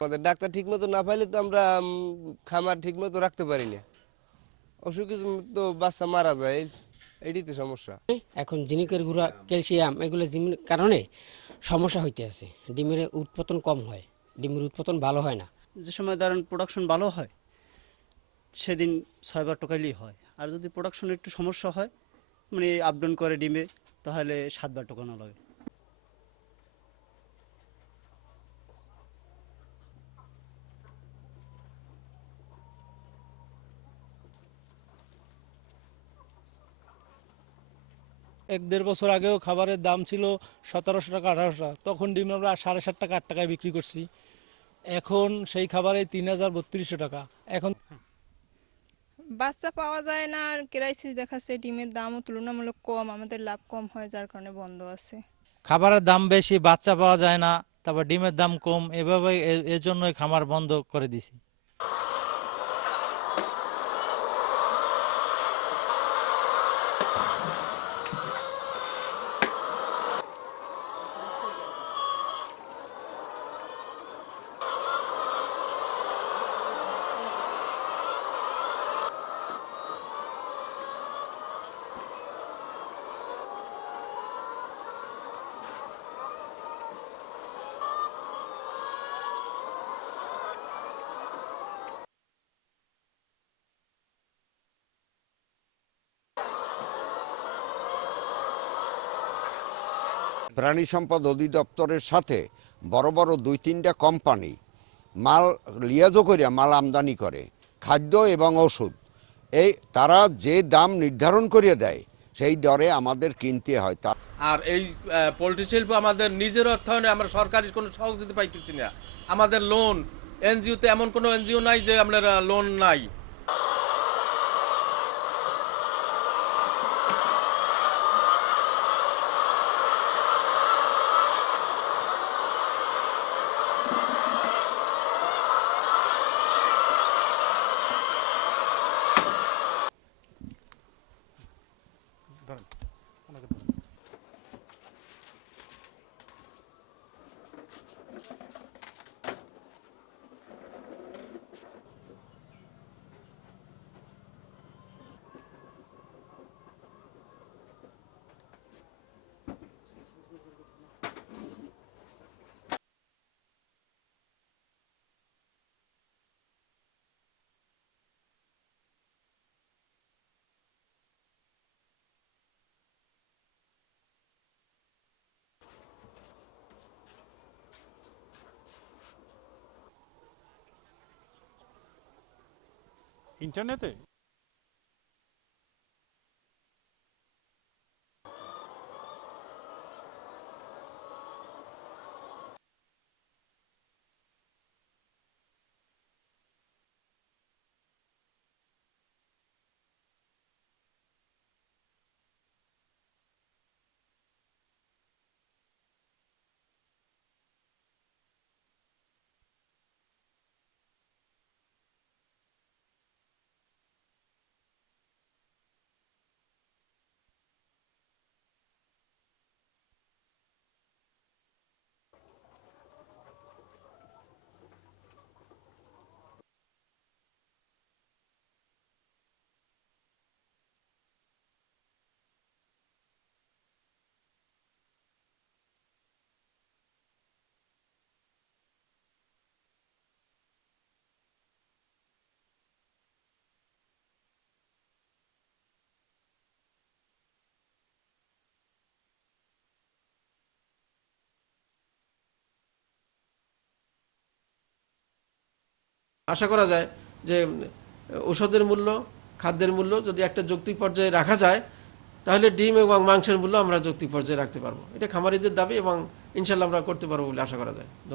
আমাদের ডাক্তার ঠিক মতো না পাইলে তো আমরা খামার ঠিক মতো রাখতে পারি না। অসুখ তো বাচ্চা মারা যায় এটাই তো সমস্যা। এখন জিনিকের গুঁড়া ক্যালসিয়াম এগুলো ডিমের কারণে সমস্যা হইতে আছে। ডিমের উৎপাদন কম হয় ডিমের উৎপাদন ভালো হয় না। যে সময় ধরেন প্রোডাকশন ভালো হয় সেদিন ছয়বার টোকাইলেই হয়। আর যদি প্রোডাকশন একটু সমস্যা হয় মানে আপ ডাউন করে ডিমে তাহলে সাতবার টোকানো লাগে। এক দেড় বছর আগেও খাবারের দাম ছিল সতেরোশো টাকা আঠারোশো টাকা। তখন ডিম আমরা সাড়ে সাত টাকা আট টাকায় বিক্রি করছি। এখন সেই খাবারে তিন হাজার বত্রিশশো টাকা। এখন বাচ্চা পাওয়া যায় না আর ক্রাইসিস দেখাচ্ছে ডিমের দামও তুলনামূলক কম আমাদের লাভ কম হয় যার কারণে বন্ধ আছে। খাবারের দাম বেশি বাচ্চা পাওয়া যায় না তারপর ডিমের দাম কম এভাবে এর জন্যই খামার বন্ধ করে দিছি। প্রাণী সম্পদ অধিদপ্তরের সাথে বড় বড় দুই তিনটা কোম্পানি মাল লিয়াজো করিয়া মাল আমদানি করে, খাদ্য এবং ওষুধ। এই তারা যে দাম নির্ধারণ করিয়ে দেয়, সেই দরে আমাদের কিনতে হয় তা। আর এই পোলট্রি শিল্প আমাদের নিজের অর্থায়নে আমরা সরকারি কোনো সহযোগিতা পাইতেছি না। আমাদের লোন এনজিওতে এমন কোনো এনজিও নাই যে আপনার লোন নাই। ইন্টারনেটে আশা করা যায় যে, ঔষধের ওষুধের মূল্য, খাদ্যের মূল্য যদি একটা যৌক্তিক পর্যায়ে রাখা যায়, তাহলে ডিম এবং মাংসের মূল্য আমরা যৌক্তিক পর্যায়ে রাখতে পারব। এটা খামারিদের দাবি এবং ইনশাল্লাহ আমরা করতে পারব বলে আশা করা যায়।